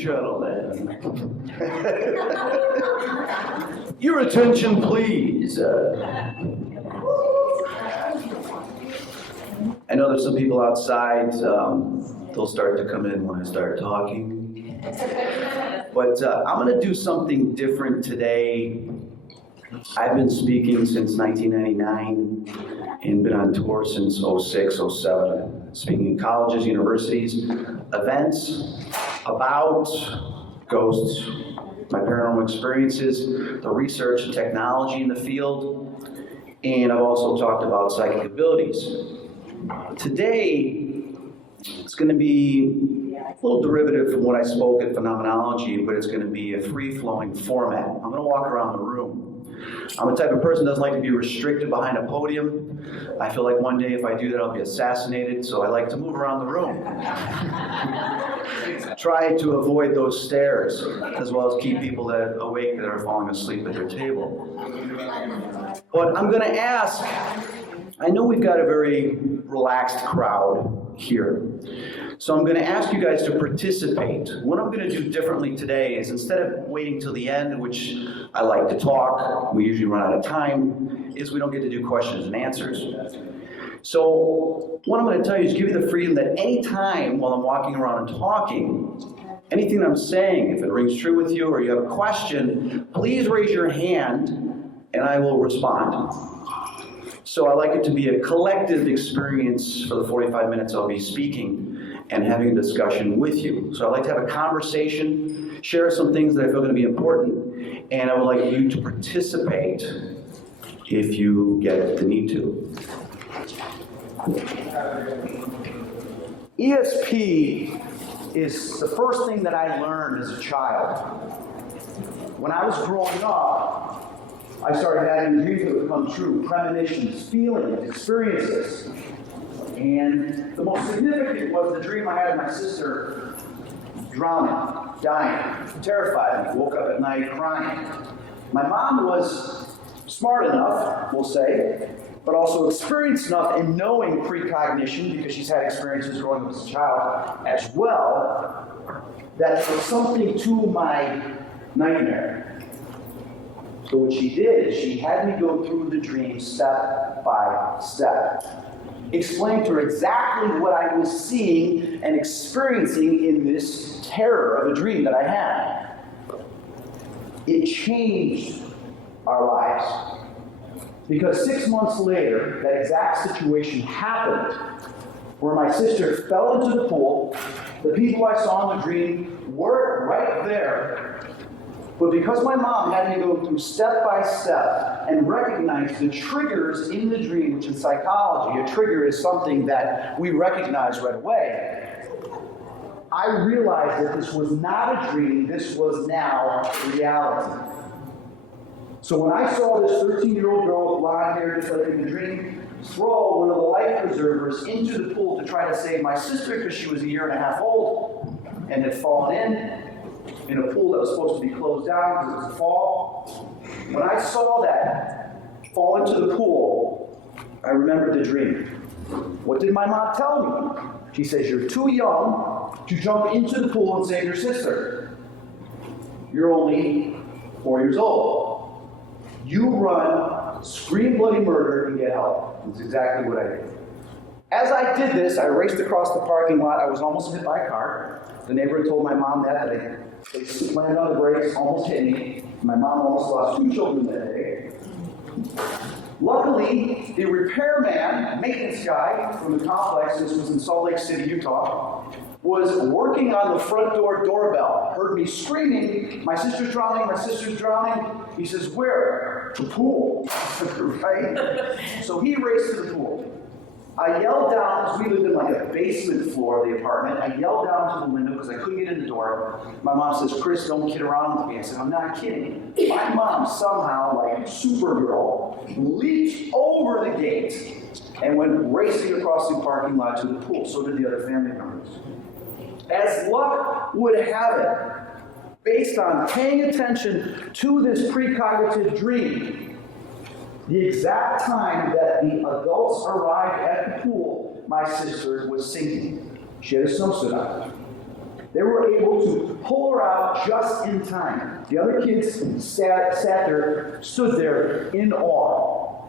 gentlemen, your attention please. I know there's some people outside, they'll start to come in when I start talking. But I'm going to do something different today. I've been speaking since 1999 and been on tour since 06, 07. Speaking in colleges, universities, events about ghosts, my paranormal experiences, the research and technology in the field, and I've also talked about psychic abilities. Today, it's going to be a little derivative from what I spoke at Phenomenology, but it's going to be a free-flowing format. I'm going to walk around the room. I'm the type of person that doesn't like to be restricted behind a podium. I feel like one day if I do that, I'll be assassinated, so I like to move around the room. Try to avoid those stares, as well as keep people that are awake that are falling asleep at their table. But I'm going to ask, I know we've got a very relaxed crowd here. So I'm going to ask you guys to participate. What I'm going to do differently today is instead of waiting till the end, which I like to talk, we usually run out of time, is we don't get to do questions and answers. So what I'm going to tell you is give you the freedom that any time while I'm walking around and talking, anything I'm saying, if it rings true with you or you have a question, please raise your hand and I will respond. So I like it to be a collective experience for the 45 minutes I'll be speaking and having a discussion with you. So I'd like to have a conversation, share some things that I feel are going to be important, and I would like you to participate if you get the need to. ESP is the first thing that I learned as a child. When I was growing up, I started having dreams that would come true, premonitions, feelings, experiences. And the most significant was the dream I had of my sister drowning, dying. It terrified me. Woke up at night crying. My mom was smart enough, we'll say, but also experienced enough in knowing precognition, because she's had experiences growing up as a child as well, that there was something to my nightmare. So what she did is she had me go through the dream step by step. Explained to her exactly what I was seeing and experiencing in this terror of a dream that I had. It changed our lives. Because 6 months later, that exact situation happened where my sister fell into the pool. The people I saw in the dream were right there. But because my mom had me go through step by step and recognize the triggers in the dream, which in psychology, a trigger is something that we recognize right away, I realized that this was not a dream, this was now reality. So when I saw this 13-year-old girl with blonde hair, just like in the dream, throw one of the life preservers into the pool to try to save my sister because she was 1.5 years old and had fallen in a pool that was supposed to be closed down because it was a fall. When I saw that fall into the pool, I remembered the dream. What did my mom tell me? She says, you're too young to jump into the pool and save your sister. You're only 4 years old. You run, scream bloody murder, and get help. That's exactly what I did. As I did this, I raced across the parking lot. I was almost hit by a car. The neighbor told my mom that they slammed on the brakes, almost hit me. My mom almost lost 2 children that day. Luckily, the repairman, maintenance guy from the complex, this was in Salt Lake City, Utah, was working on the front door doorbell. Heard me screaming, my sister's drowning, my sister's drowning. He says, where? The pool. Right? So he raced to the pool. I yelled down, because we lived in like a basement floor of the apartment. I yelled down to the window because I couldn't get in the door. My mom says, Chris, don't kid around with me. I said, I'm not kidding. My mom somehow, like Supergirl, leaped over the gate and went racing across the parking lot to the pool. So did the other family members. As luck would have it, based on paying attention to this precognitive dream, the exact time that the adults arrived at the pool, my sister was sinking. She had a swimsuit on. They were able to pull her out just in time. The other kids stood there in awe.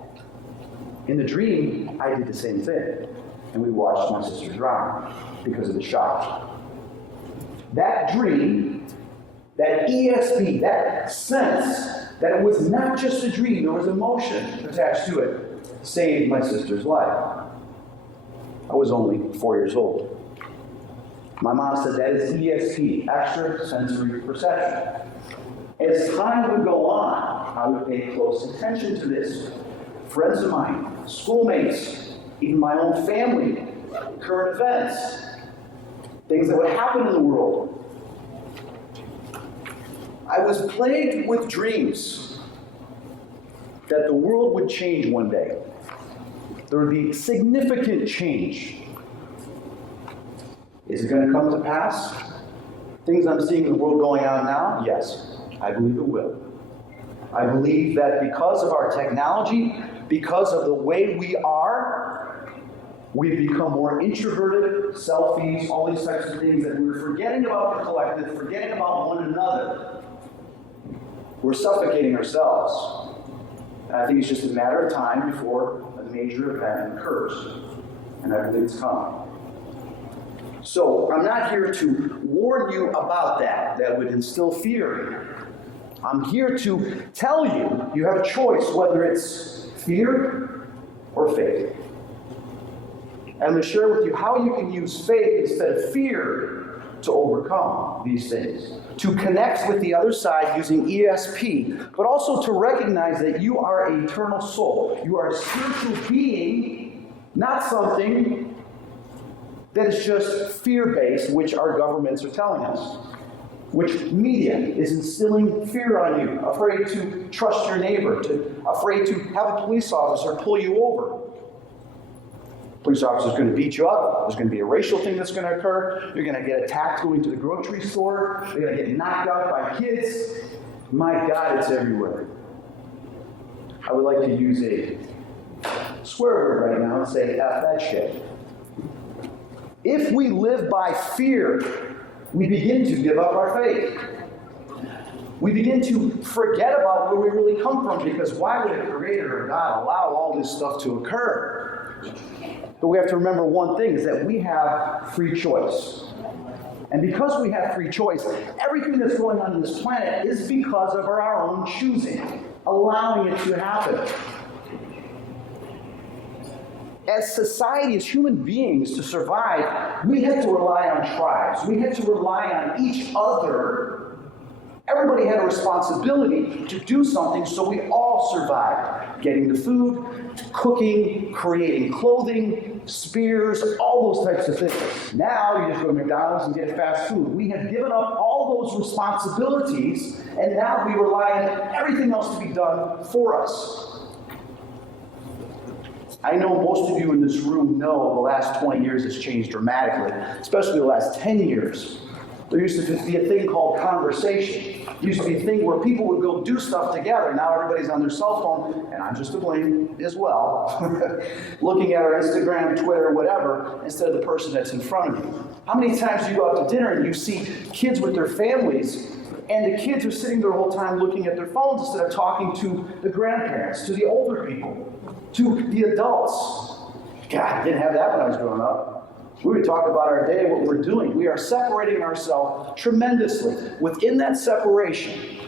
In the dream, I did the same thing. And we watched my sister drown because of the shock. That dream, that ESP, that sense that it was not just a dream, there was emotion attached to it, saved my sister's life. I was only 4 years old. My mom said that is ESP, extrasensory perception. As time would go on, I would pay close attention to this. Friends of mine, schoolmates, even my own family, current events, things that would happen in the world. I was plagued with dreams that the world would change one day. There would be significant change. Is it going to come to pass? Things I'm seeing in the world going on now? Yes, I believe it will. I believe that because of our technology, because of the way we are, we've become more introverted, selfies, all these types of things, that we're forgetting about the collective, forgetting about one another. We're suffocating ourselves. And I think it's just a matter of time before a major event occurs. And I believe it's coming. So, I'm not here to warn you about that. That would instill fear. I'm here to tell you, you have a choice whether it's fear or faith. And I'm going to share with you how you can use faith instead of fear to overcome these things. To connect with the other side using ESP, but also to recognize that you are an eternal soul. You are a spiritual being, not something that is just fear-based, which our governments are telling us. Which media is instilling fear on you, afraid to trust your neighbor, afraid to have a police officer pull you over. Police officer's going to beat you up. There's going to be a racial thing that's going to occur. You're going to get attacked going to the grocery store. You're going to get knocked out by kids. My God, it's everywhere. I would like to use a swear word right now and say, F that shit. If we live by fear, we begin to give up our faith. We begin to forget about where we really come from, because why would a creator or God allow all this stuff to occur? But we have to remember one thing, is that we have free choice. And because we have free choice, everything that's going on this planet is because of our own choosing, allowing it to happen. As society, as human beings, to survive, we had to rely on tribes. We had to rely on each other. Everybody had a responsibility to do something, so we all survived. Getting the food, cooking, creating clothing, spears, all those types of things. Now you just go to McDonald's and get fast food. We have given up all those responsibilities, and now we rely on everything else to be done for us. I know most of you in this room know the last 20 years has changed dramatically, especially the last 10 years. There used to be a thing called conversation. It used to be a thing where people would go do stuff together. Now everybody's on their cell phone, and I'm just to blame as well, looking at our Instagram, Twitter, whatever, instead of the person that's in front of you. How many times do you go out to dinner and you see kids with their families, and the kids are sitting there the whole time looking at their phones instead of talking to the grandparents, to the older people, to the adults? God, I didn't have that when I was growing up. We would talk about our day, what we're doing. We are separating ourselves tremendously. Within that separation,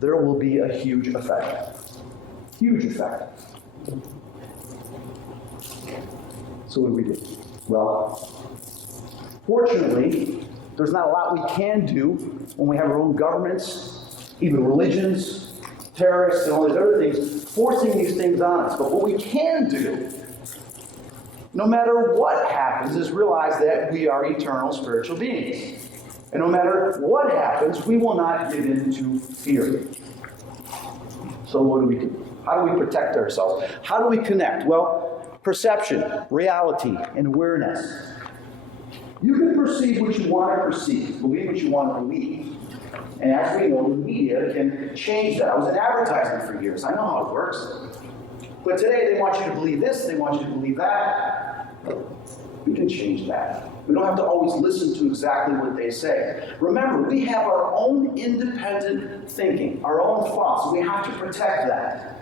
there will be a huge effect. Huge effect. So what do we do? Well, fortunately, there's not a lot we can do when we have our own governments, even religions, terrorists, and all these other things, forcing these things on us. But what we can do, no matter what happens, is realize that we are eternal spiritual beings. And no matter what happens, we will not give in to fear. So what do? How do we protect ourselves? How do we connect? Well, perception, reality, and awareness. You can perceive what you want to perceive, believe what you want to believe. And as we know, the media can change that. I was in advertising for years. I know how it works. But today they want you to believe this, they want you to believe that. We can change that. We don't have to always listen to exactly what they say. Remember, we have our own independent thinking, our own thoughts, and we have to protect that.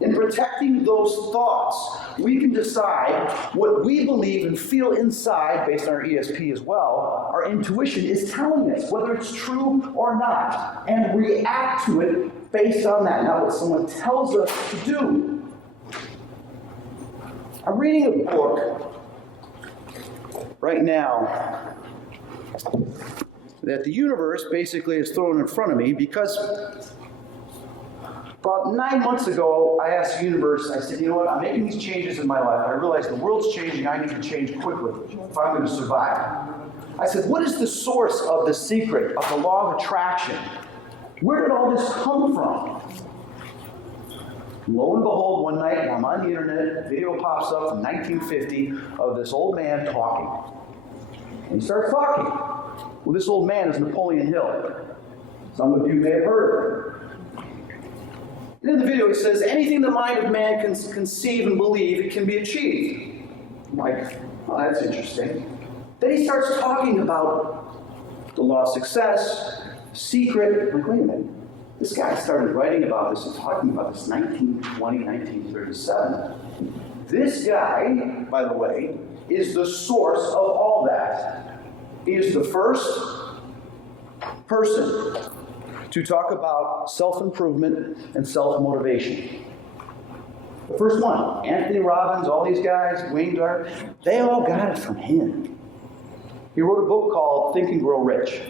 In protecting those thoughts, we can decide what we believe and feel inside, based on our ESP as well. Our intuition is telling us whether it's true or not, and react to it based on that, not what someone tells us to do. I'm reading a book right now that the universe basically is thrown in front of me because about 9 months ago, I asked the universe, I said, you know what, I'm making these changes in my life. I realize the world's changing, I need to change quickly if I'm going to survive. I said, what is the source of the secret of the law of attraction? Where did all this come from? Lo and behold, one night, I'm on the internet, a video pops up from 1950 of this old man talking. And he starts talking. Well, this old man is Napoleon Hill. Some of you may have heard of him. And in the video, he says, anything the mind of man can conceive and believe, it can be achieved. I'm like, oh, that's interesting. Then he starts talking about the law of success, secret. I'm like, wait a minute. This guy started writing about this and talking about this in 1920, 1937. This guy, by the way, is the source of all that. He is the first person to talk about self-improvement and self-motivation. The first one, Anthony Robbins, all these guys, Wayne Dyer, they all got it from him. He wrote a book called Think and Grow Rich.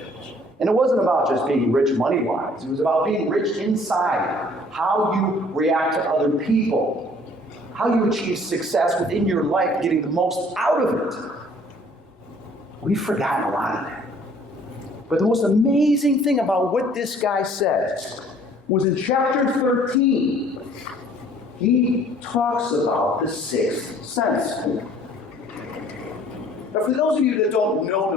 And it wasn't about just being rich money-wise. It was about being rich inside, how you react to other people, how you achieve success within your life, getting the most out of it. We've forgotten a lot of that. But the most amazing thing about what this guy said was in chapter 13, he talks about the sixth sense. Now, for those of you that don't know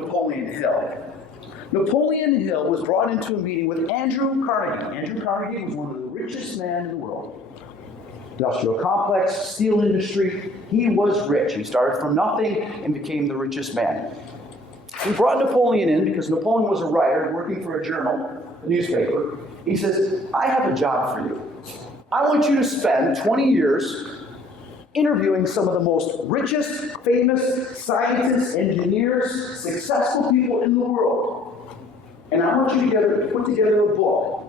Napoleon Hill was brought into a meeting with Andrew Carnegie. Andrew Carnegie was one of the richest men in the world. Industrial complex, steel industry. He was rich. He started from nothing and became the richest man. He brought Napoleon in because Napoleon was a writer working for a journal, a newspaper. He says, I have a job for you. I want you to spend 20 years interviewing some of the most richest, famous scientists, engineers, successful people in the world. And I want you to put together a book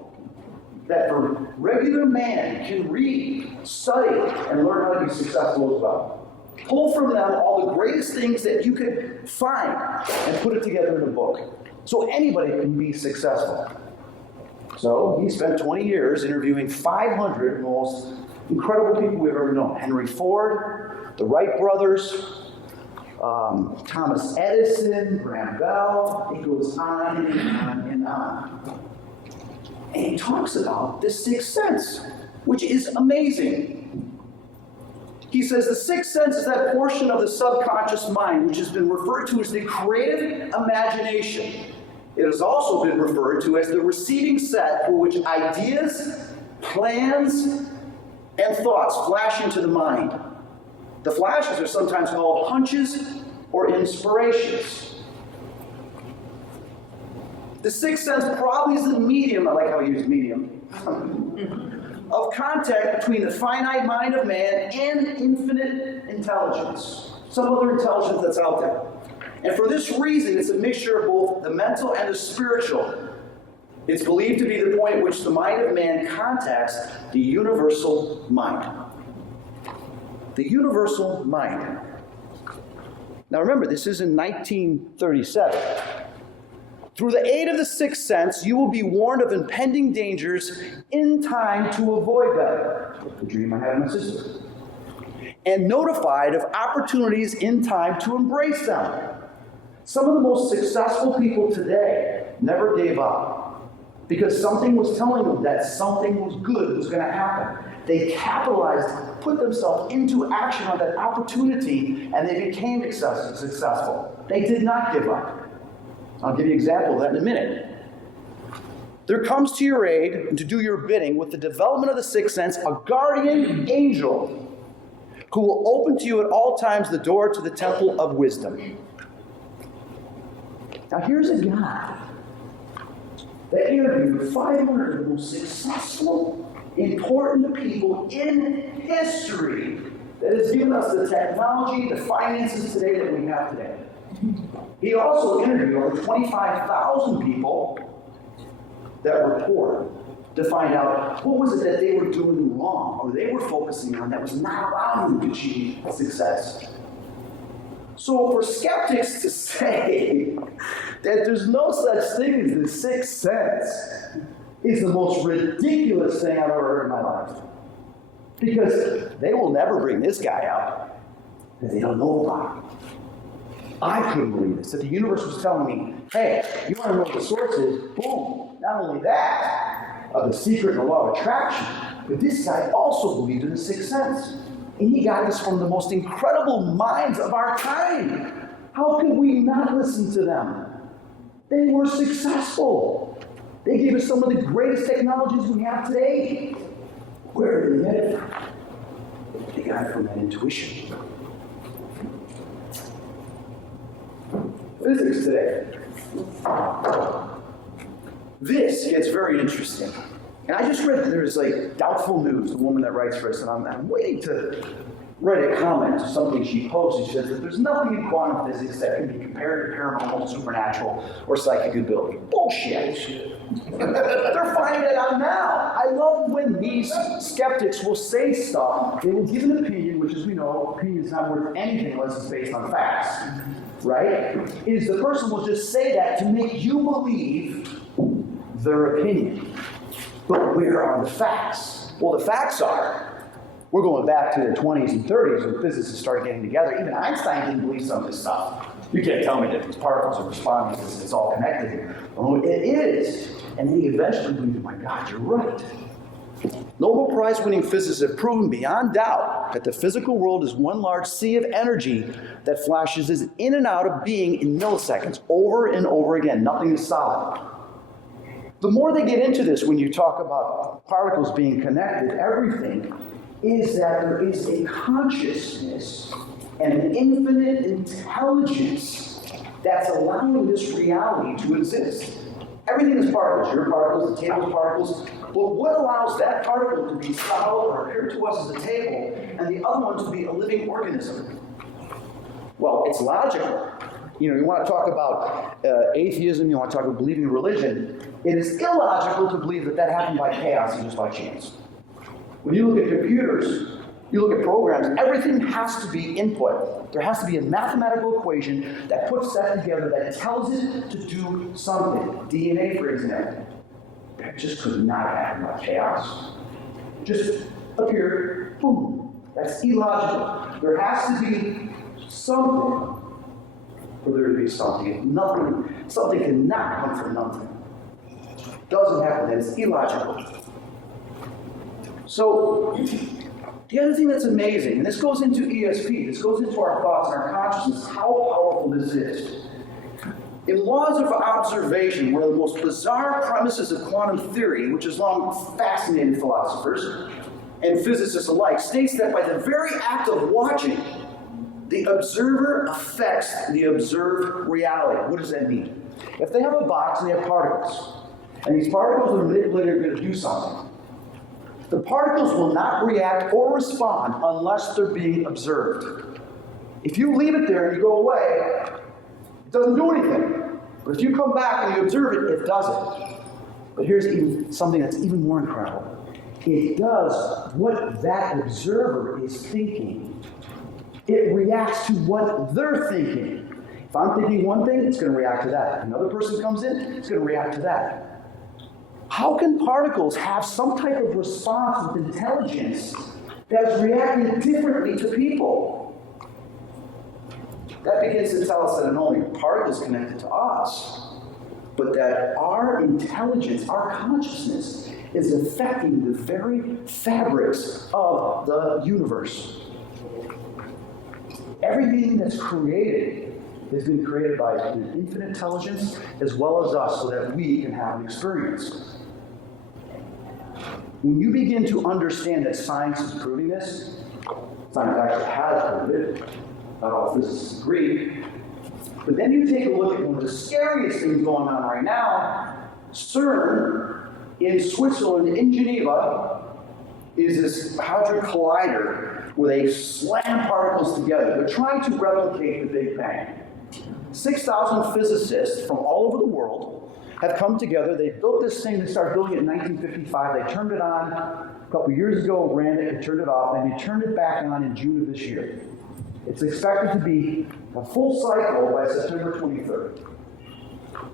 that the regular man can read, study, and learn how to be successful as well. Pull from them all the greatest things that you could find and put it together in a book. So anybody can be successful. So he spent 20 years interviewing 500 of the most incredible people we've ever known. Henry Ford, the Wright brothers, Thomas Edison, Graham Bell. It goes on and on and on. And he talks about the sixth sense, which is amazing. He says the sixth sense is that portion of the subconscious mind which has been referred to as the creative imagination. It has also been referred to as the receiving set for which ideas, plans, and thoughts flash into the mind. The flashes are sometimes called hunches or inspirations. The sixth sense probably is the medium, I like how you use medium, of contact between the finite mind of man and infinite intelligence. Some other intelligence that's out there. And for this reason, it's a mixture of both the mental and the spiritual. It's believed to be the point at which the mind of man contacts the universal mind. The universal mind. Now remember, this is in 1937. Through the aid of the sixth sense, you will be warned of impending dangers in time to avoid them. The dream I had of my sister. And notified of opportunities in time to embrace them. Some of the most successful people today never gave up because something was telling them that something was good was going to happen. They capitalized, put themselves into action on that opportunity, and they became successful. They did not give up. I'll give you an example of that in a minute. There comes to your aid and to do your bidding with the development of the sixth sense, a guardian angel who will open to you at all times the door to the temple of wisdom. Now here's a guy that interviewed 500 of the most successful, important people in history that has given us the technology, the finances today that we have today. He also interviewed over 25,000 people that were poor to find out what was it that they were doing wrong or they were focusing on that was not allowing them to achieve success. So for skeptics to say that there's no such thing as the sixth sense is the most ridiculous thing I've ever heard in my life. Because they will never bring this guy up because they don't know about it. I couldn't believe this. That the universe was telling me, hey, you want to know what the source is? Boom. Not only that, of the secret and the law of attraction, but this guy also believed in the sixth sense. And he got this from the most incredible minds of our time. How could we not listen to them? They were successful. They gave us some of the greatest technologies we have today. Where did they get it from? They got it from that intuition. Physics today. This gets very interesting. And I just read that there's like Doubtful News, the woman that writes for us, and I'm waiting to write a comment to something she posted. She says that there's nothing in quantum physics that can be compared to paranormal, supernatural, or psychic ability. Bullshit. They're finding it out now. I love when these skeptics will say stuff. They will give an opinion, which, as we know, opinion is not worth anything unless it's based on facts. Right? Is the person will just say that to make you believe their opinion. But where are the facts? Well, the facts are, we're going back to the 20s and 30s when physicists started getting together. Even Einstein didn't believe some of this stuff. You can't tell me that these particles are responding, it's all connected. Oh, it is. And then he eventually believed, my God, you're right. Nobel Prize-winning physicists have proven beyond doubt that the physical world is one large sea of energy that flashes in and out of being in milliseconds, over and over again. Nothing is solid. The more they get into this, when you talk about particles being connected, everything is that there is a consciousness and an infinite intelligence that's allowing this reality to exist. Everything is particles. Your particles, the table's particles. But what allows that particle to be solid or appear to us as a table and the other one to be a living organism? Well, it's logical. You know, you want to talk about atheism, you want to talk about believing in religion. It is illogical to believe that that happened by chaos and just by chance. When you look at computers, you look at programs, everything has to be input. There has to be a mathematical equation that puts that together, that tells it to do something. DNA, for example, that just could not happen by chaos. Just appeared, boom. That's illogical. There has to be something for there to be something. Something cannot come from nothing. Doesn't happen. That is illogical. So, the other thing that's amazing, and this goes into ESP, this goes into our thoughts and our consciousness, how powerful this is. In laws of observation, one of the most bizarre premises of quantum theory, which has long fascinated philosophers and physicists alike, states that by the very act of watching, the observer affects the observed reality. What does that mean? If they have a box and they have particles, and these particles are manipulated are going to do something, the particles will not react or respond unless they're being observed. If you leave it there and you go away, it doesn't do anything. But if you come back and you observe it, it does it. But here's even something that's even more incredible. It does what that observer is thinking. It reacts to what they're thinking. If I'm thinking one thing, it's going to react to that. Another person comes in, it's going to react to that. How can particles have some type of response with intelligence that's reacting differently to people? That begins to tell us that not only are particles connected to us, but that our intelligence, our consciousness, is affecting the very fabrics of the universe. Everything that's created has been created by an infinite intelligence as well as us so that we can have an experience. When you begin to understand that science is proving this, Science actually has proved it. Not all physicists agree. But then you take a look at one of the scariest things going on right now. CERN in Switzerland, in Geneva, is this hadron collider where they slam particles together. They're trying to replicate the Big Bang. 6,000 physicists from all over the world have come together. They built this thing. They started building it in 1955. They turned it on a couple years ago, ran it, and turned it off, and they turned it back on in June of this year. It's expected to be a full cycle by September 23rd.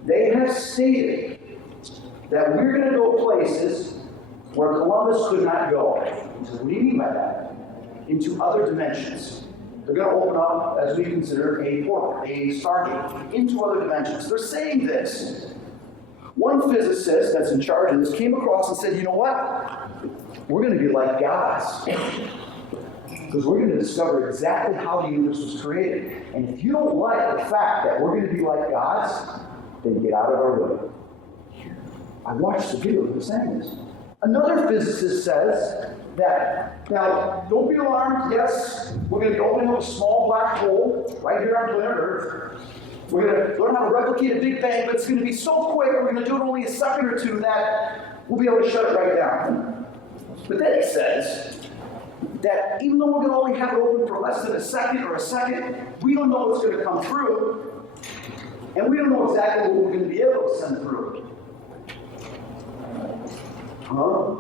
They have stated that we're going to go places where Columbus could not go. He says, what do you mean by that? Into other dimensions. They're going to open up, as we consider, a portal, a stargate, into other dimensions. They're saying this. One physicist that's in charge of this came across and said, you know what? We're going to be like gods. Because we're going to discover exactly how the universe was created. And if you don't like the fact that we're going to be like gods, then get out of our way. I watched the video of him saying this. Another physicist says that, now, don't be alarmed, yes, we're going to be opening up a small black hole right here on planet Earth. We're going to learn how to replicate a Big Bang, but it's going to be so quick, we're going to do it only a second or two, that we'll be able to shut it right down. But then he says that even though we're going to only have it open for less than a second or a second, we don't know what's going to come through, and we don't know exactly what we're going to be able to send through. Huh?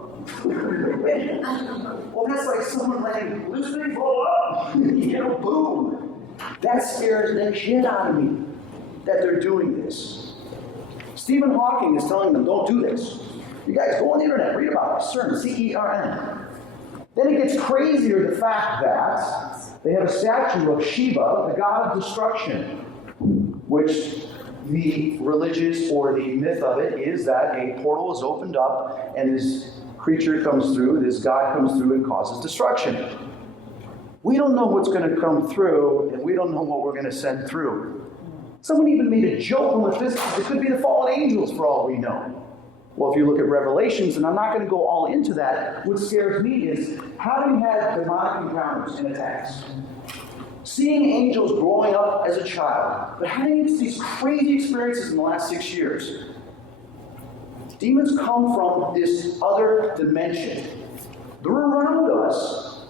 Well, that's like someone letting loose me blow up. Boom. That scares the shit out of me that they're doing this. Stephen Hawking is telling them, don't do this. You guys go on the internet, read about it. CERN, C-E-R-N. Then it gets crazier, the fact that they have a statue of Shiva, the god of destruction, which the religious or the myth of it is that a portal is opened up and this creature comes through, this god comes through and causes destruction. We don't know what's going to come through, and we don't know what we're going to send through. Someone even made a joke with this. It could be the fallen angels for all we know. Well, if you look at Revelations, and I'm not going to go all into that, what scares me is having had demonic encounters and attacks, seeing angels growing up as a child, but having these crazy experiences in the last 6 years. Demons come from this other dimension. They're around us.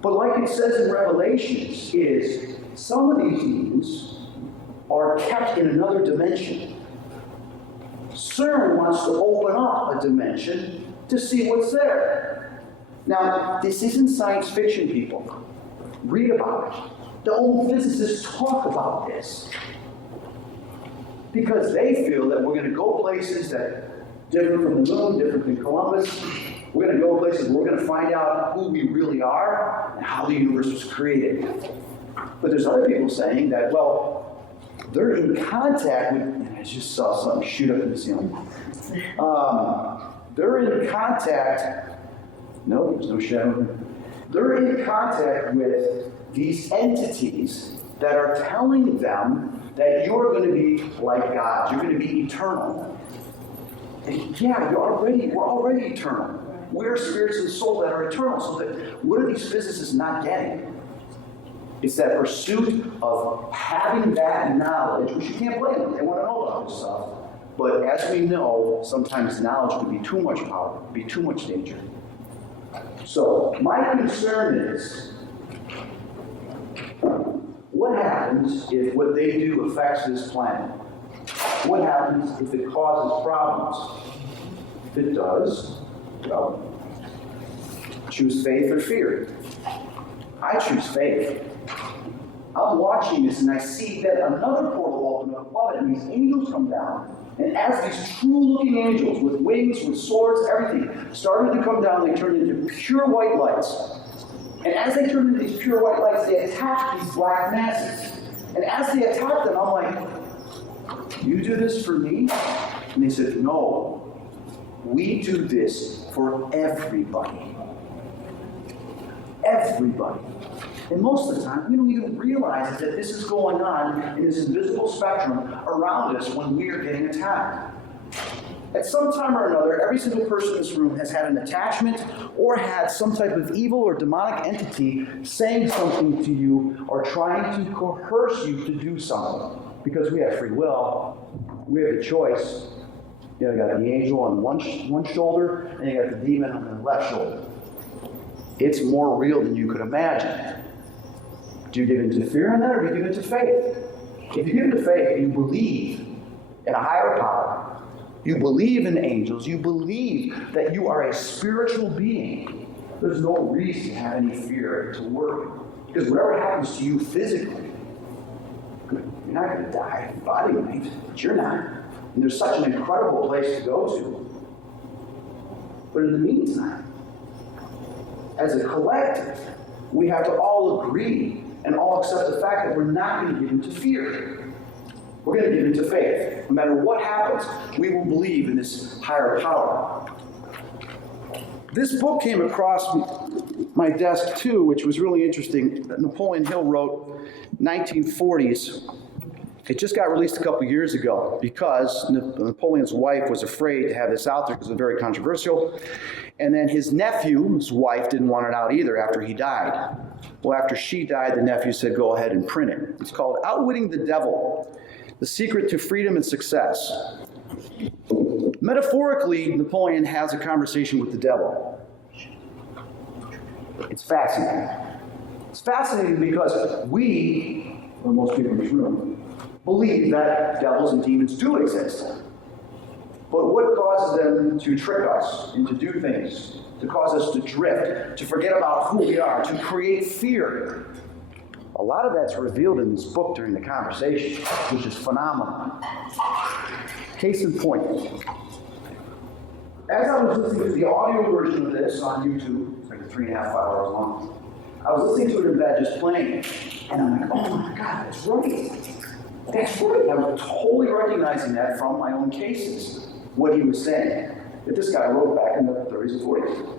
But like it says in Revelations, is some of these demons are kept in another dimension. CERN wants to open up a dimension to see what's there. Now, this isn't science fiction, people. Read about it. The old physicists talk about this. Because they feel that we're going to go places that different from the moon, different than Columbus. We're going to go places where we're going to find out who we really are and how the universe was created. But there's other people saying that, well, they're in contact with, and I just saw something shoot up in the ceiling. They're in contact, no, there's no shadow. They're in contact with these entities that are telling them that you're going to be like God. You're going to be eternal. And yeah, we're already eternal. We're spirits and soul that are eternal. So that, what are these physicists not getting? It's that pursuit of having that knowledge, which you can't blame them. They want to know about this stuff. But as we know, sometimes knowledge can be too much power, be too much danger. So my concern is, what happens if what they do affects this planet? What happens if it causes problems? If it does, well, choose faith or fear. I choose faith. I'm watching this and I see that another portal opened up above it, and these angels come down. And as these true-looking angels with wings, with swords, everything, started to come down, they turned into pure white lights. And as they turned into these pure white lights, they attacked these black masses. And as they attacked them, I'm like, you do this for me? And they said, no. We do this for everybody. Everybody. And most of the time, we don't even realize that this is going on in this invisible spectrum around us when we are getting attacked. At some time or another, every single person in this room has had an attachment or had some type of evil or demonic entity saying something to you or trying to coerce you to do something. Because we have free will, we have a choice. You got the angel on one shoulder, and you got the demon on the left shoulder. It's more real than you could imagine. Do you give into fear in that, or do you give into faith? If you give into faith, you believe in a higher power. You believe in angels. You believe that you are a spiritual being. There's no reason to have any fear, to worry. Because whatever happens to you physically, you're not going to die. Your body might, but you're not. And there's such an incredible place to go to. But in the meantime, as a collective, we have to all agree and all accept the fact that we're not going to give into fear. We're going to give into faith. No matter what happens, we will believe in this higher power. This book came across my desk too, which was really interesting. Napoleon Hill wrote 1940s. It just got released a couple years ago because Napoleon's wife was afraid to have this out there because it was very controversial. And then his nephew's wife didn't want it out either after he died. Well, after she died, the nephew said, go ahead and print it. It's called Outwitting the Devil, The Secret to Freedom and Success. Metaphorically, Napoleon has a conversation with the devil. It's fascinating. It's fascinating because we, or most people in this room, believe that devils and demons do exist. But what causes them to trick us and to do things, to cause us to drift, to forget about who we are, to create fear? A lot of that's revealed in this book during the conversation, which is phenomenal. Case in point. As I was listening to the audio version of this on YouTube, it's like 3.5 hours long, I was listening to it in bed just playing it, and I'm like, oh my God, that's right. That's right. I was totally recognizing that from my own cases, what he was saying, that this guy wrote back in the 30s and 40s.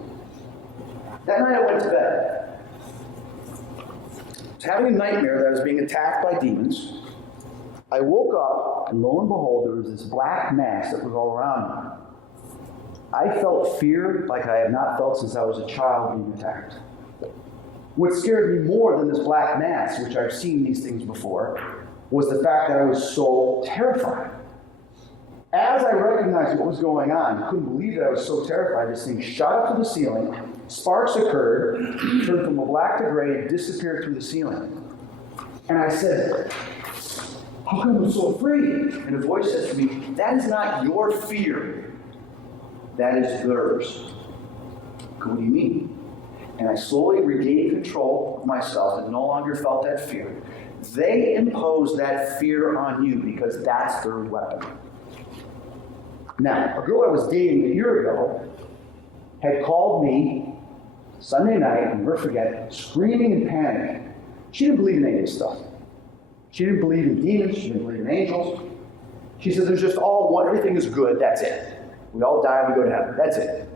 That night I went to bed. I was having a nightmare that I was being attacked by demons. I woke up, and lo and behold, there was this black mass that was all around me. I felt fear like I have not felt since I was a child being attacked. What scared me more than this black mass, which I've seen these things before, was the fact that I was so terrified. As I recognized what was going on, I couldn't believe that I was so terrified. This thing shot up to the ceiling, sparks occurred, turned from a black to gray, and disappeared through the ceiling. And I said, how come I'm so afraid? And a voice says to me, that is not your fear. That is theirs. What do you mean? And I slowly regained control of myself and no longer felt that fear. They impose that fear on you because that's their weapon. Now, a girl I was dating a year ago had called me Sunday night, and never forget, screaming and panicking. She didn't believe in any of this stuff. She didn't believe in demons. She didn't believe in angels. She said there's just all one, everything is good, that's it. We all die, we go to heaven, that's it.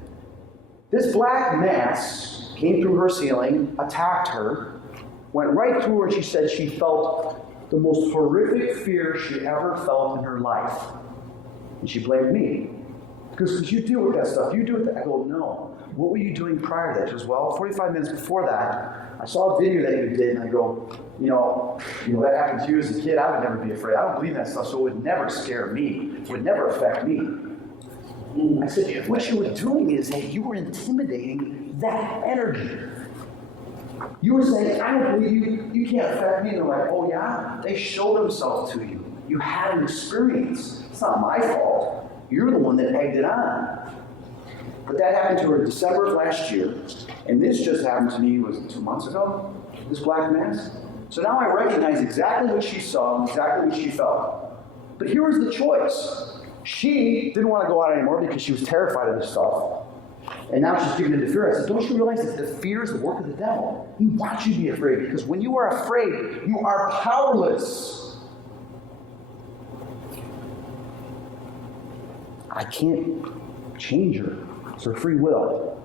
This black mass came through her ceiling, attacked her, went right through her, and she said she felt the most horrific fear she ever felt in her life. And she blamed me. Because you deal with that stuff. You do with that. I go, no. What were you doing prior to that? She goes, well, 45 minutes before that, I saw a video that you did, and I go, you know, that happened to you as a kid. I would never be afraid. I don't believe in that stuff, so it would never scare me. It would never affect me. I said, what you were doing is that you were intimidating that energy. You were saying, I don't believe you. You can't affect me. And they're like, oh, yeah? They showed themselves to you. You had an experience. It's not my fault. You're the one that egged it on. But that happened to her in December of last year. And this just happened to me, was it 2 months ago? This black mass? So now I recognize exactly what she saw and exactly what she felt. But here was the choice. She didn't want to go out anymore because she was terrified of this stuff. And now she's giving into fear. I said, don't you realize that the fear is the work of the devil? He wants you to be afraid because when you are afraid, you are powerless. I can't change her. It's her free will.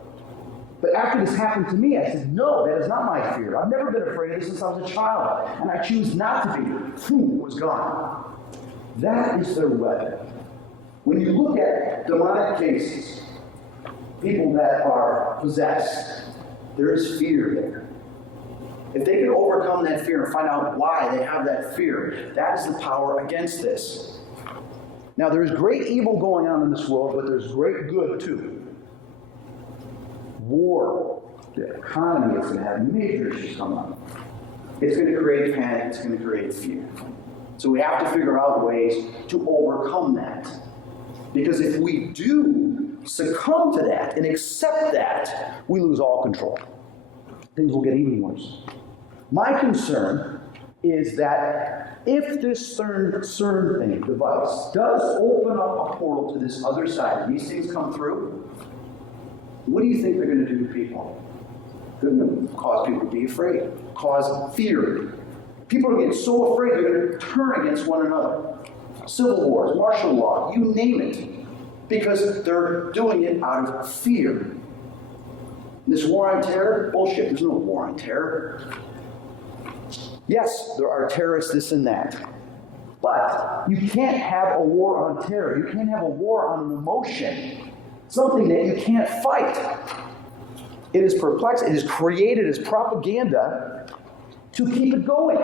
But after this happened to me, I said, no, that is not my fear. I've never been afraid of this since I was a child. And I choose not to be. Boom, it was gone. That is their weapon. When you look at demonic cases, people that are possessed, there is fear there. If they can overcome that fear and find out why they have that fear, that is the power against this. Now, there's great evil going on in this world, but there's great good too. War, the economy is going to have major issues coming up. It's going to create panic, it's going to create fear. So we have to figure out ways to overcome that. Because if we do succumb to that and accept that, we lose all control. Things will get even worse. My concern is that if this CERN thing, device, does open up a portal to this other side, and these things come through, what do you think they're going to do to people? They're going to cause people to be afraid, cause fear. People are getting so afraid they're going to turn against one another. Civil wars, martial law, you name it. Because they're doing it out of fear. This war on terror, bullshit. There's no war on terror. Yes, there are terrorists, this and that. But you can't have a war on terror. You can't have a war on an emotion. Something that you can't fight. It is perplexing. It is created as propaganda to keep it going.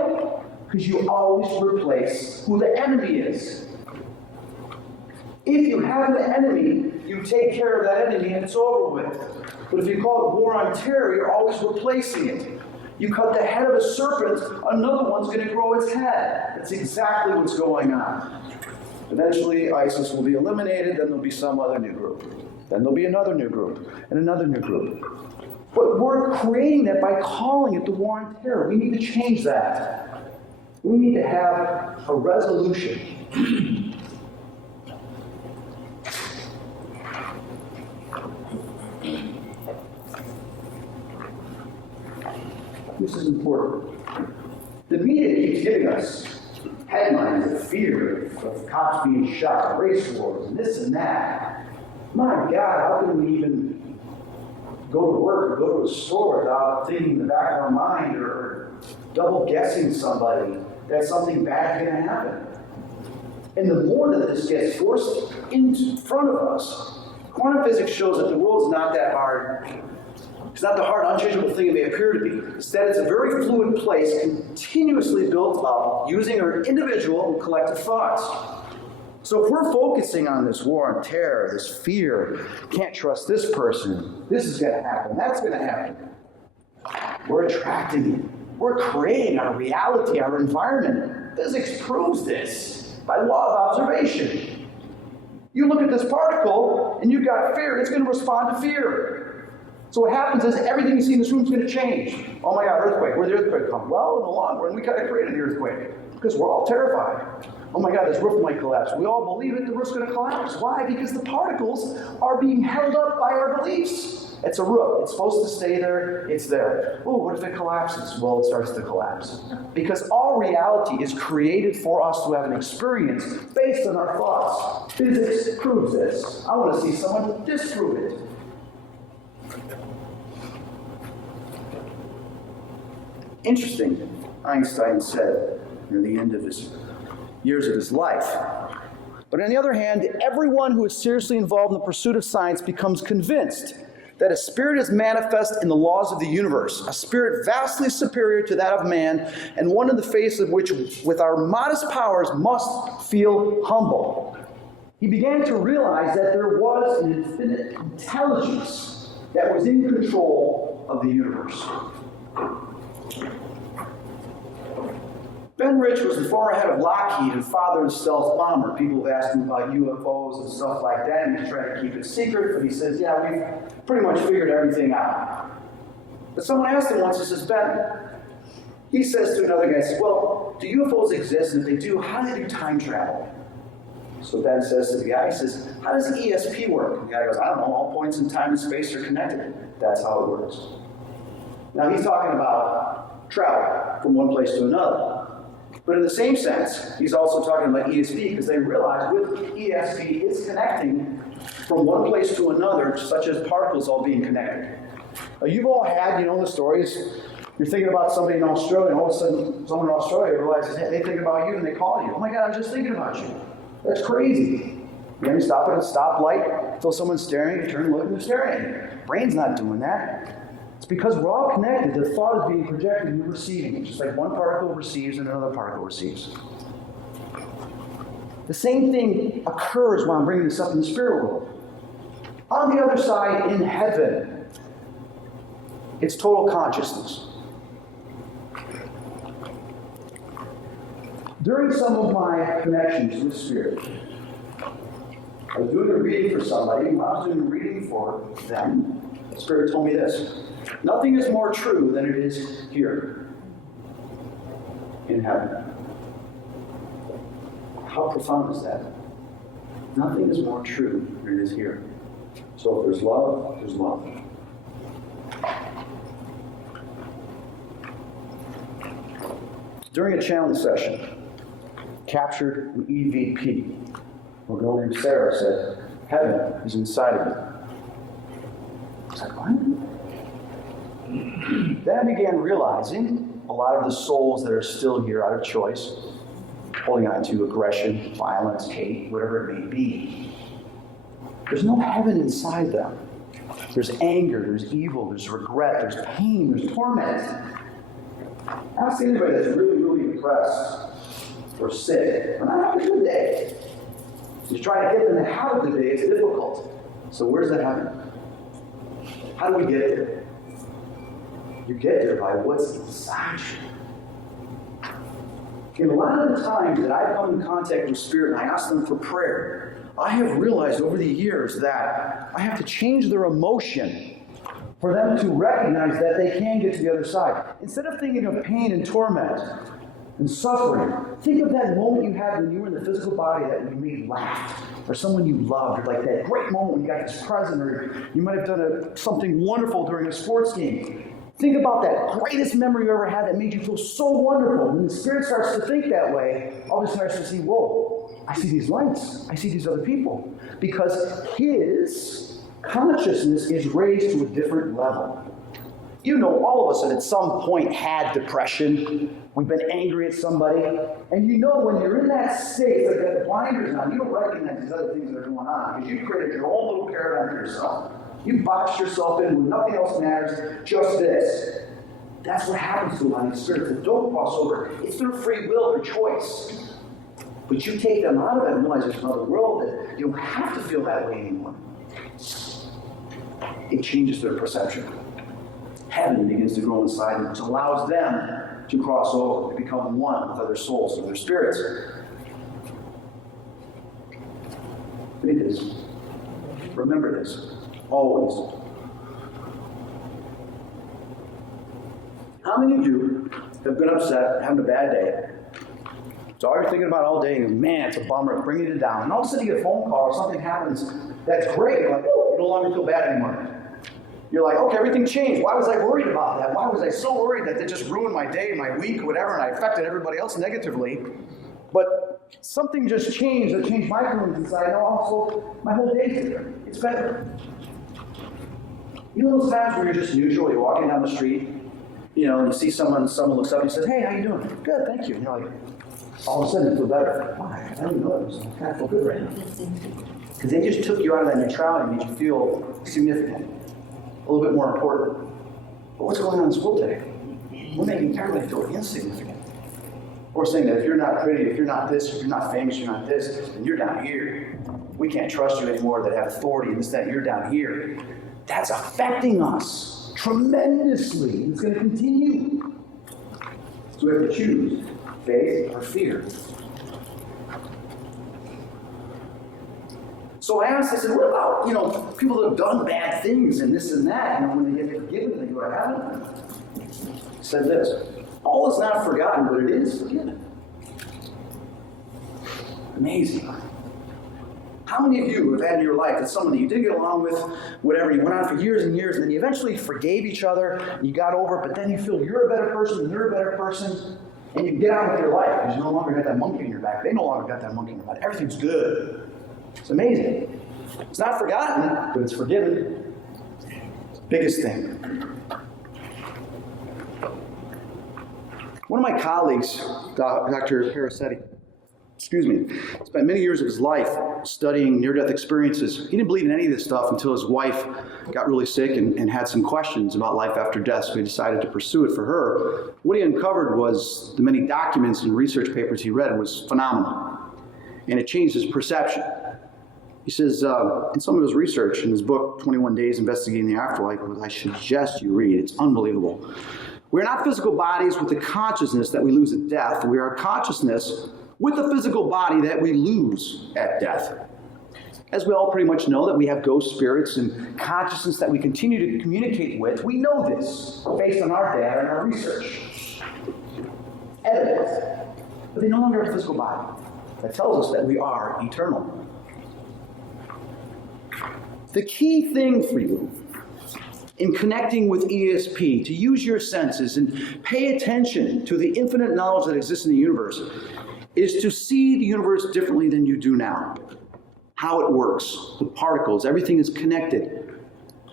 Because you always replace who the enemy is. If you have an enemy, you take care of that enemy and it's over with. But if you call it war on terror, you're always replacing it. You cut the head of a serpent, another one's going to grow its head. That's exactly what's going on. Eventually, ISIS will be eliminated, then there'll be some other new group. Then there'll be another new group, and another new group. But we're creating that by calling it the war on terror. We need to change that. We need to have a resolution. This is important. The media keeps giving us headlines of fear, of cops being shot, race wars, and this and that. My God, how can we even go to work or go to a store without thinking in the back of our mind or double guessing somebody that something bad is going to happen? And the more that this gets forced in front of us, quantum physics shows that the world's not that hard. It's not the hard, unchangeable thing it may appear to be. Instead, it's a very fluid place, continuously built up, using our individual and collective thoughts. So if we're focusing on this war on terror, this fear, can't trust this person, this is going to happen, that's going to happen, we're attracting it. We're creating our reality, our environment. Physics proves this by law of observation. You look at this particle, and you've got fear, it's going to respond to fear. So what happens is everything you see in this room is going to change. Oh my God, earthquake. Where'd the earthquake come? Well, in the long run, we kind of created the earthquake because we're all terrified. Oh my God, this roof might collapse. We all believe it, the roof's going to collapse. Why? Because the particles are being held up by our beliefs. It's a roof. It's supposed to stay there. It's there. Oh, what if it collapses? Well, it starts to collapse. Because all reality is created for us to have an experience based on our thoughts. Physics proves this. I want to see someone disprove it. Interesting, Einstein said near the end of his years of his life. But on the other hand, everyone who is seriously involved in the pursuit of science becomes convinced that a spirit is manifest in the laws of the universe, a spirit vastly superior to that of man, and one in the face of which, with our modest powers, must feel humble. He began to realize that there was an infinite intelligence that was in control of the universe. Ben Rich was the former head of Lockheed and father of stealth bomber. People have asked him about UFOs and stuff like that, and he's trying to keep it secret, but he says, yeah, we've pretty much figured everything out. But someone asked him once, he says, Ben, he says to another guy, says, well, do UFOs exist? And if they do, how do they do time travel? So Ben says to the guy, he says, how does ESP work? And the guy goes, I don't know, all points in time and space are connected. That's how it works. Now he's talking about travel from one place to another. But in the same sense, he's also talking about ESP because they realize with ESP, it's connecting from one place to another, such as particles all being connected. You've all had, the stories. You're thinking about somebody in Australia, and all of a sudden, someone in Australia realizes, hey, they think about you and they call you. Oh my God, I was just thinking about you. That's crazy. You stop at a stoplight, feel someone staring, you turn and look and they're staring at you. Brain's not doing that. It's because we're all connected. The thought is being projected and you're receiving it. Just like one particle receives and another particle receives. The same thing occurs while I'm bringing this up in the spirit world. On the other side, in heaven, it's total consciousness. During some of my connections with spirit, I was doing a reading for somebody, and when I was doing a reading for them, the Spirit told me this: nothing is more true than it is here in heaven. How profound is that? Nothing is more true than it is here. So if there's love, there's love. During a challenge session, captured an EVP. A girl named Sarah said, heaven is inside of you. I was like, what? Then I began realizing a lot of the souls that are still here out of choice, holding on to aggression, violence, hate, whatever it may be. There's no heaven inside them. There's anger, there's evil, there's regret, there's pain, there's torment. Ask anybody that's really, really depressed or sick, or not having a good day. You try to get them to have a good day, it's difficult. So where's that happen? How do we get there? You get there by what's inside you. And a lot of the times that I've come in contact with Spirit and I ask them for prayer, I have realized over the years that I have to change their emotion for them to recognize that they can get to the other side. Instead of thinking of pain and torment and suffering, think of that moment you had when you were in the physical body that you made laugh, or someone you loved, or like that great moment when you got this present, or you might have done something wonderful during a sports game. Think about that greatest memory you ever had that made you feel so wonderful. When the Spirit starts to think that way, all of a sudden starts to see, whoa, I see these lights. I see these other people. Because His consciousness is raised to a different level. You know, all of us at some point had depression. We've been angry at somebody. And you know when you're in that state, like got the blinders on, you don't recognize these other things that are going on because you created your own little paradigm for yourself. You boxed yourself in when nothing else matters, just this. That's what happens to a lot of these spirits that don't cross over. It's their free will, their choice. But you take them out of it and realize there's another world that you don't have to feel that way anymore. It changes their perception. Heaven begins to grow inside them, which allows them to cross over, to become one with other souls and other spirits. Read this. Remember this. Always. How many of you have been upset, having a bad day? It's all you're thinking about all day, and man, it's a bummer, it's bringing you down. And all of a sudden you get a phone call or something happens that's great. You're like, oh, you no longer feel bad anymore. You're like, okay, everything changed. Why was I worried about that? Why was I so worried that it just ruined my day, my week, whatever, and I affected everybody else negatively? But something just changed that changed my feelings inside. And also, my whole day's different. It's better. You know those times where you're just neutral, you're walking down the street, and you see someone looks up and says, hey, how you doing? Good, thank you. And you're like, all of a sudden you feel better. Why? I don't know. I kind of feel good right now. Because they just took you out of that neutrality and made you feel significant, a little bit more important. But what's going on in school today? We're making everybody feel insignificant. We're saying that if you're not pretty, if you're not this, if you're not famous, you're not this, then you're down here. We can't trust you anymore that have authority and this, that, you're down here. That's affecting us tremendously. It's going to continue. So we have to choose faith or fear. So I asked, I said, what about, people that have done bad things and this and that, when they get forgiven, they go to heaven? He said this, all is not forgotten, but it is forgiven. Amazing. How many of you have had in your life that someone that you didn't get along with, whatever, you went on for years and years, and then you eventually forgave each other, and you got over it, but then you feel you're a better person, and you're a better person, and you get on with your life because you no longer got that monkey in your back. They no longer got that monkey in their back. Everything's good. It's amazing. It's not forgotten, but it's forgiven. It's the biggest thing. One of my colleagues, Dr. Paracetti, spent many years of his life studying near-death experiences. He didn't believe in any of this stuff until his wife got really sick and had some questions about life after death, so he decided to pursue it for her. What he uncovered was the many documents and research papers he read was phenomenal, and it changed his perception. He says, in some of his research, in his book, 21 Days Investigating the Afterlife, which I suggest you read, it's unbelievable. We are not physical bodies with the consciousness that we lose at death. We are consciousness with the physical body that we lose at death. As we all pretty much know that we have ghost spirits and consciousness that we continue to communicate with, we know this based on our data and our research. Evidence. But they no longer have a physical body. That tells us that we are eternal. The key thing for you in connecting with ESP, to use your senses and pay attention to the infinite knowledge that exists in the universe, is to see the universe differently than you do now. How it works, the particles, everything is connected.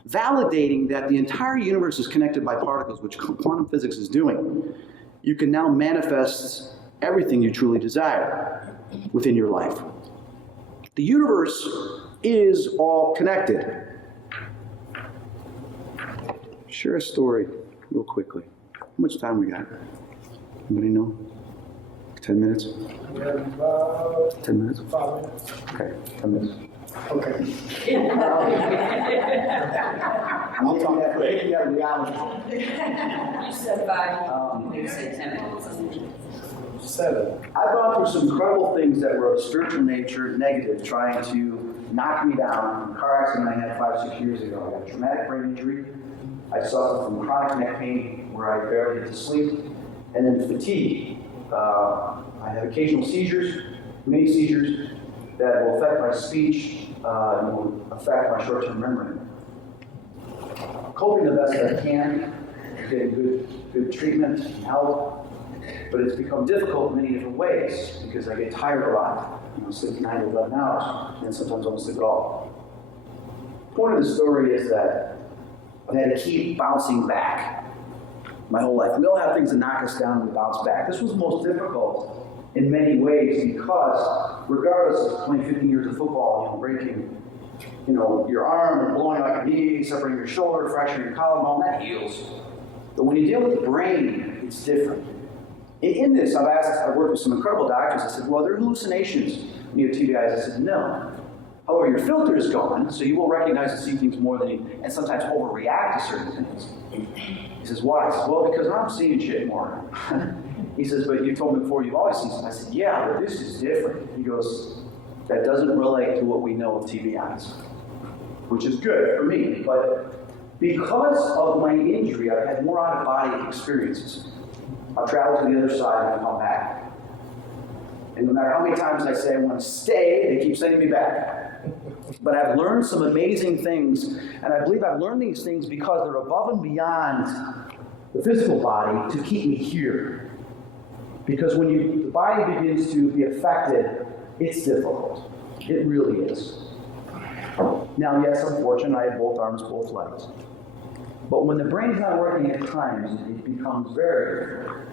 Validating that the entire universe is connected by particles, which quantum physics is doing, you can now manifest everything you truly desire within your life. The universe is all connected. Share a story real quickly. How much time we got? Anybody know? 10 minutes? We have about 10 minutes? 5 minutes. Okay, 10 minutes. Okay. I'll talk that quick. You got reality. You said 5. You said 10 minutes. 7. I've gone through some incredible things that were of spiritual nature, negative, trying to knock me down. A car accident I had 5-6 years ago. I got a traumatic brain injury. I suffered from chronic neck pain where I barely get to sleep. And then fatigue. I have occasional seizures, mini seizures, that will affect my speech and will affect my short-term memory. Coping the best I can, getting good treatment and help, but it's become difficult in many different ways because I get tired a lot. Sleep 9 to 11 hours, and sometimes I don't sleep at all. The point of the story is that I've had to keep bouncing back my whole life. We all have things that knock us down and we bounce back. This was most difficult in many ways because regardless of playing 15 years of football, breaking your arm and blowing out your knee, separating your shoulder, fracturing your collarbone, that heals. But when you deal with the brain, it's different. In this, I've worked with some incredible doctors. I said, well, there are hallucinations when you have TBIs. I said, no. However, your filter is gone, so you will recognize and see things more than you, and sometimes overreact to certain things. He says, why? I said, well, because I'm seeing shit more. He says, but you told me before you've always seen something. I said, yeah, but this is different. He goes, that doesn't relate to what we know of TBIs, which is good for me. But because of my injury, I've had more out-of-body experiences. I've traveled to the other side and I've come back. And no matter how many times I say I want to stay, they keep sending me back. But I've learned some amazing things, and I believe I've learned these things because they're above and beyond the physical body to keep me here. Because when the body begins to be affected, it's difficult. It really is. Now, yes, I'm fortunate. I have both arms, both legs. But when the brain's not working at times, it becomes very difficult.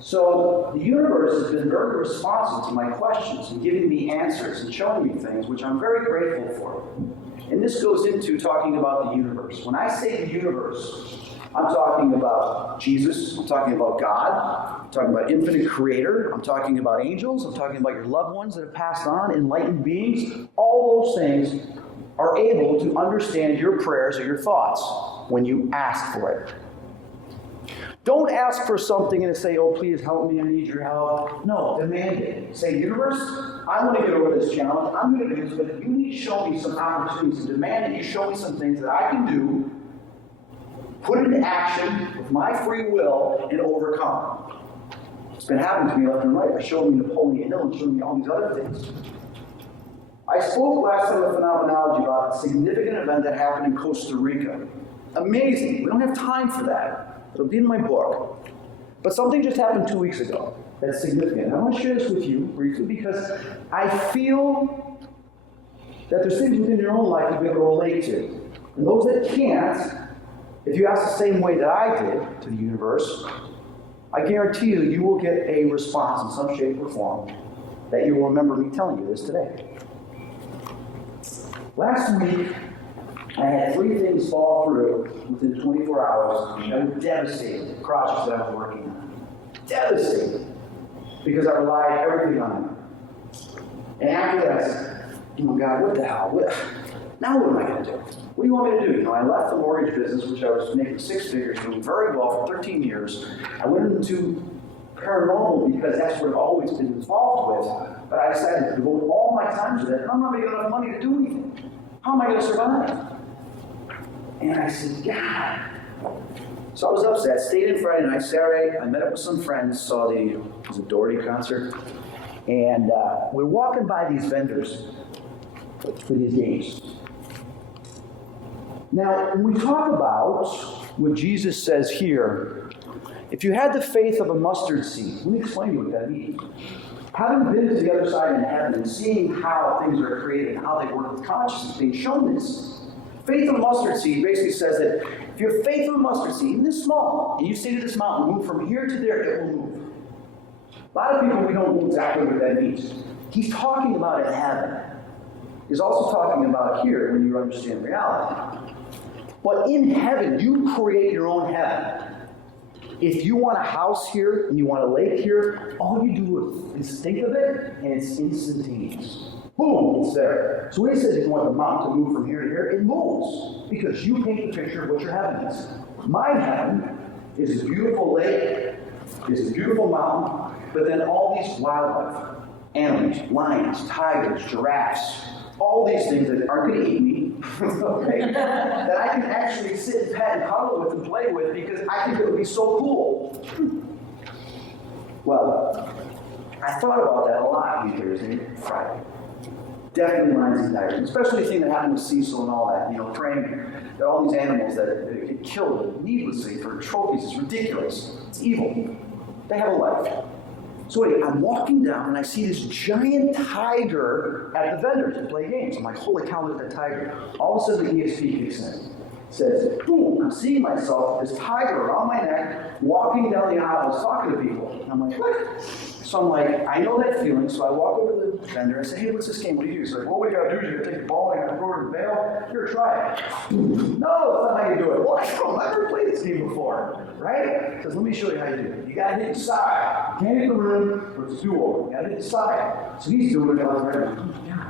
So the universe has been very responsive to my questions and giving me answers and showing me things, which I'm very grateful for. And this goes into talking about the universe. When I say the universe, I'm talking about Jesus, I'm talking about God, I'm talking about infinite creator, I'm talking about angels, I'm talking about your loved ones that have passed on, enlightened beings. All those things are able to understand your prayers or your thoughts when you ask for it. Don't ask for something and say, oh, please help me, I need your help. No, demand it. Say, universe, I want to get over this challenge. I'm going to do this, but you need to show me some opportunities and demand that you show me some things that I can do, put it into action with my free will, and overcome. It's been happening to me left and right. It showed me Napoleon Hill and showed me all these other things. I spoke last time with Phenomenology about a significant event that happened in Costa Rica. Amazing. We don't have time for that. It'll be in my book. But something just happened 2 weeks ago that's significant. And I want to share this with you briefly because I feel that there's things within your own life you'll be able to relate to. And those that can't, if you ask the same way that I did to the universe, I guarantee you will get a response in some shape or form. that you will remember me telling you this today. Last week, I had 3 things fall through within 24 hours that were devastating projects that I was working on. Devastating. Because I relied everything on them. And after that, I said, oh God, what the hell? Now what am I going to do? What do you want me to do? I left the mortgage business, which I was making 6 figures, doing very well for 13 years. I went into paranormal because that's what I've always been involved with. But I decided to devote all my time to that. I'm not making enough money to do anything. How am I going to survive? And I said, God. So I was upset. Stayed in Friday night. Saturday, I met up with some friends. Saw the Doherty concert. And we're walking by these vendors for these games. Now, when we talk about what Jesus says here, if you had the faith of a mustard seed, let me explain to you what that means. Having been to the other side in heaven and seeing how things are created and how they work with consciousness, being shown this, faith of a mustard seed basically says that if you're faith of a mustard seed, even this small, and you say to this mountain, move from here to there, it will move. A lot of people, we don't know exactly what that means. He's talking about in heaven. He's also talking about here when you understand reality. But in heaven, you create your own heaven. If you want a house here and you want a lake here, all you do is think of it and it's instantaneous. Boom, it's there. So when he says if you want the mountain to move from here to here, it moves because you paint the picture of what your heaven is. My heaven is a beautiful lake, is a beautiful mountain, but then all these wildlife, animals, lions, tigers, giraffes, all these things that aren't going to eat me, okay, that I can actually sit and pet and cuddle with and play with because I think it would be so cool. Well, I thought about that a lot New Year's and Friday. Definitely lions and tigers, especially the thing that happened with Cecil and all that, praying that all these animals that get killed needlessly for trophies is ridiculous. It's evil. They have a life. So anyway, I'm walking down and I see this giant tiger at the vendors to play games. I'm like, holy cow, look at that tiger. All of a sudden the ESP kicks in. It says, boom, I'm seeing myself, this tiger around my neck, walking down the aisles talking to people. And I'm like, what? So I'm like, I know that feeling, so I walk over to the vendor and say, hey, what's this game? What do you do? He's like, well, what you gotta do is you gotta take the ball and you gotta throw it in the bail. Here, try it. No, that's not how you do it. Well, I've never played this game before, right? He says, let me show you how you do it. You gotta hit the side. You can't hit the rim, or it's a do-over. You gotta hit the side. So he's doing it, I was like, oh my God.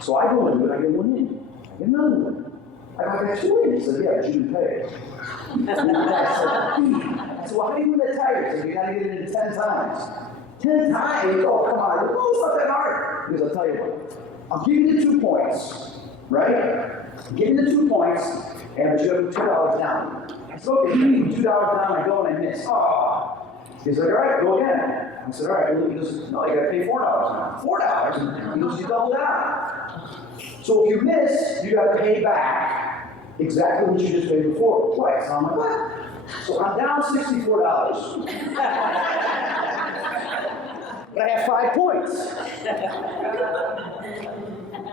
So I go into it, I get one in. I get another one. I got 2 in. He said, yeah, but you didn't pay. I said, well, how do you win that tiger? He said, you gotta get it in 10 times. 10 times? Oh, come on. Oh, it's not that hard. Because I'll tell you what. I'll give you the 2 points, right? I'll give you the 2 points, and you have $2 down. I said, okay, you need $2 down. I go and I miss. Oh. He's like, all right, go again. I said, all right. He goes, no, you got to pay $4 now. $4? He goes, you double down. So if you miss, you got to pay back exactly what you just paid before, twice. And I'm like, what? So I'm down $64. But I have 5 points.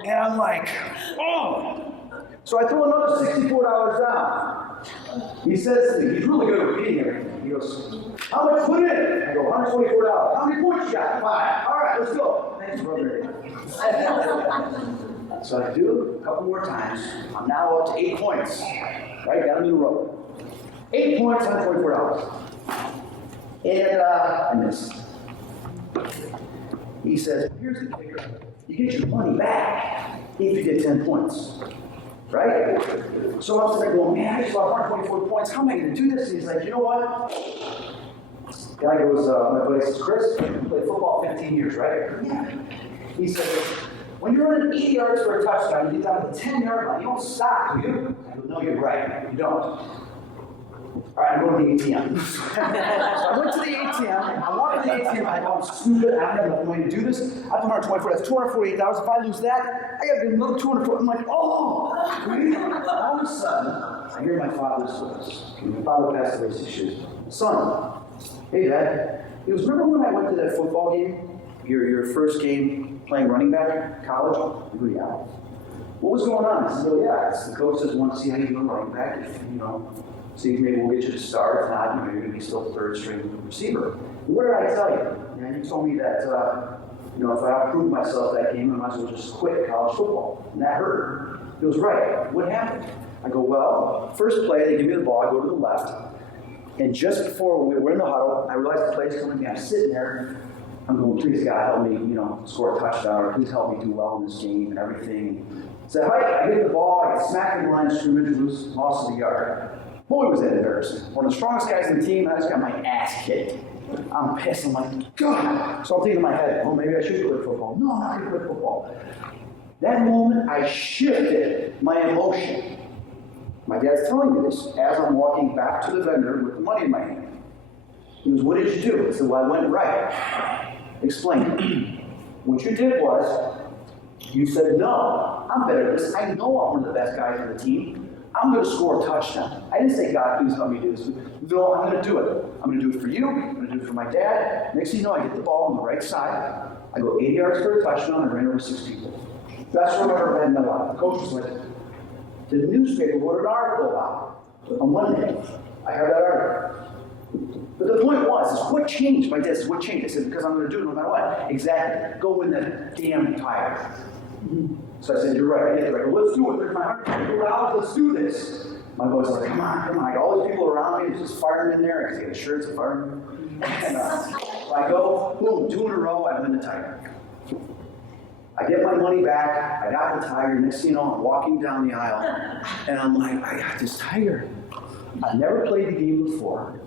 And I'm like, oh. So I throw another $64 down. He says to me, he's really good at repeating everything. He goes, how much put in? I go, $124. How many points you got? 5. All right, let's go. Thanks, brother. So I do it a couple more times. I'm now up to 8 points. Right? Got them in a row. 8 points, $124. And I missed. He says, here's the kicker. You get your money back if you get 10 points. Right? So I'm sitting there going, man, I just lost 124 points. How am I going to do this? And he's like, you know what? Guy goes, my buddy says, Chris, you played football 15 years, right? Yeah. He says, when you're running 80 yards for a touchdown, you get down to the 10-yard line. You don't stop, do you? I go, no, you're right. You don't. All right, I'm going to the ATM. So I went to the ATM. I walked to the ATM. I go, I'm stupid. I don't have enough money to do this. I have 124. That's $248. If I lose that, I got to get another $240. I'm like, oh. All of a sudden, I hear my father's voice. My father passed away 6 years ago. Son, hey, Dad. He goes, remember when I went to that football game? Your first game playing running back in college? I go, yeah. What was going on? I said, well, yeah. The coach says, want to see how you do running back. If, see if maybe we'll get you to start. If not, you're going to be still third string receiver. What did I tell you? You told me that you know, if I outproved myself that game, I might as well just quit college football. And that hurt. He goes, right, what happened? I go, well, first play, they give me the ball, I go to the left. And just before we were in the huddle, I realized the play's coming to me. I'm sitting there. I'm going, please, God, help me, you know, score a touchdown, or please help me do well in this game and everything. So I get the ball, I get smacked in the line of scrimmage, lose, loss of the yard. Boy, was that embarrassing. One of the strongest guys in the team, I just got my ass kicked. I'm pissed. I'm like, God. So I'm thinking in my head, oh, maybe I should quit football. No, I'm not going to quit football. That moment, I shifted my emotion. My dad's telling me this as I'm walking back to the vendor with the money in my hand. He goes, what did you do? I said, well, I went right. Explain. What you did was, you said, no, I'm better at this. I know I'm one of the best guys on the team. I'm going to score a touchdown. I didn't say, God, please help me do this. No, I'm going to do it. I'm going to do it for you. I'm going to do it for my dad. Next thing you know, I get the ball on the right side. I go 80 yards for a touchdown. I ran over 6 people. Best run I've ever had in my life. The coach was like, the newspaper wrote an article about it on Monday. I have that article. But the point was, is what changed? My dad said, what changed? I said, because I'm going to do it no matter what. Exactly. Go win that damn tire. So I said, you're right. I get it. I go, let's do it. There's my $150. Let's do this. My boy's like, come on, come on. I got all these people around me. There's just firemen there. I say, sure, it's a fireman. And so I go, boom, 2 in a row. I win the tire. I get my money back. I got the tire. Next thing you know, I'm walking down the aisle. And I'm like, I got this tire. I've never played the game before.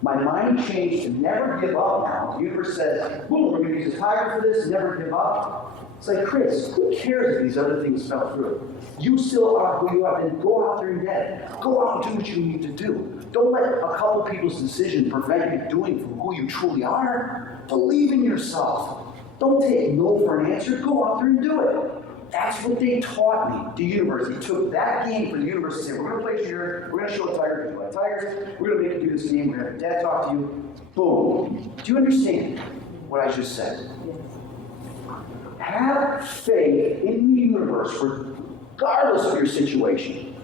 My mind changed to never give up now. The universe says, boom, we're going to use a tire for this, never give up. It's like, Chris, who cares if these other things fell through? You still are who you are, then go out there and get it. Go out and do what you need to do. Don't let a couple people's decision prevent you doing who you truly are. Believe in yourself. Don't take no for an answer. Go out there and do it. That's what they taught me, the universe. He took that game for the universe and said, we're going to play here, we're going to show a tiger, people like tigers, we're going to make you do this game, we're going to have dad talk to you. Boom. Do you understand what I just said? Have faith in the universe regardless of your situation.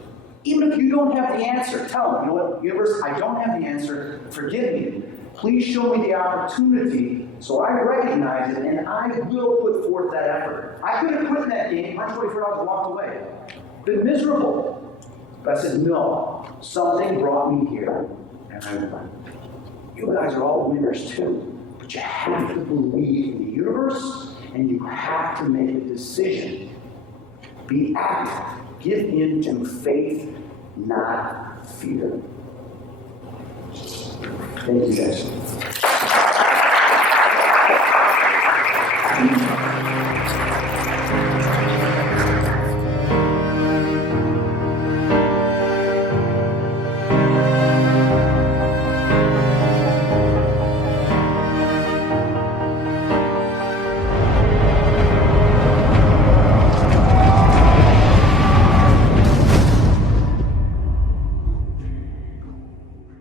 Even if you don't have the answer, tell them, you know what, universe, I don't have the answer, forgive me. Please show me the opportunity so I recognize it and I will put forth that effort. I could have quit that game, $124 and walked away. Been miserable. But I said, no, something brought me here. And I went, you guys are all winners too. But you have to believe in the universe and you have to make a decision. Be active. Give in to faith, not fear. Thank you guys.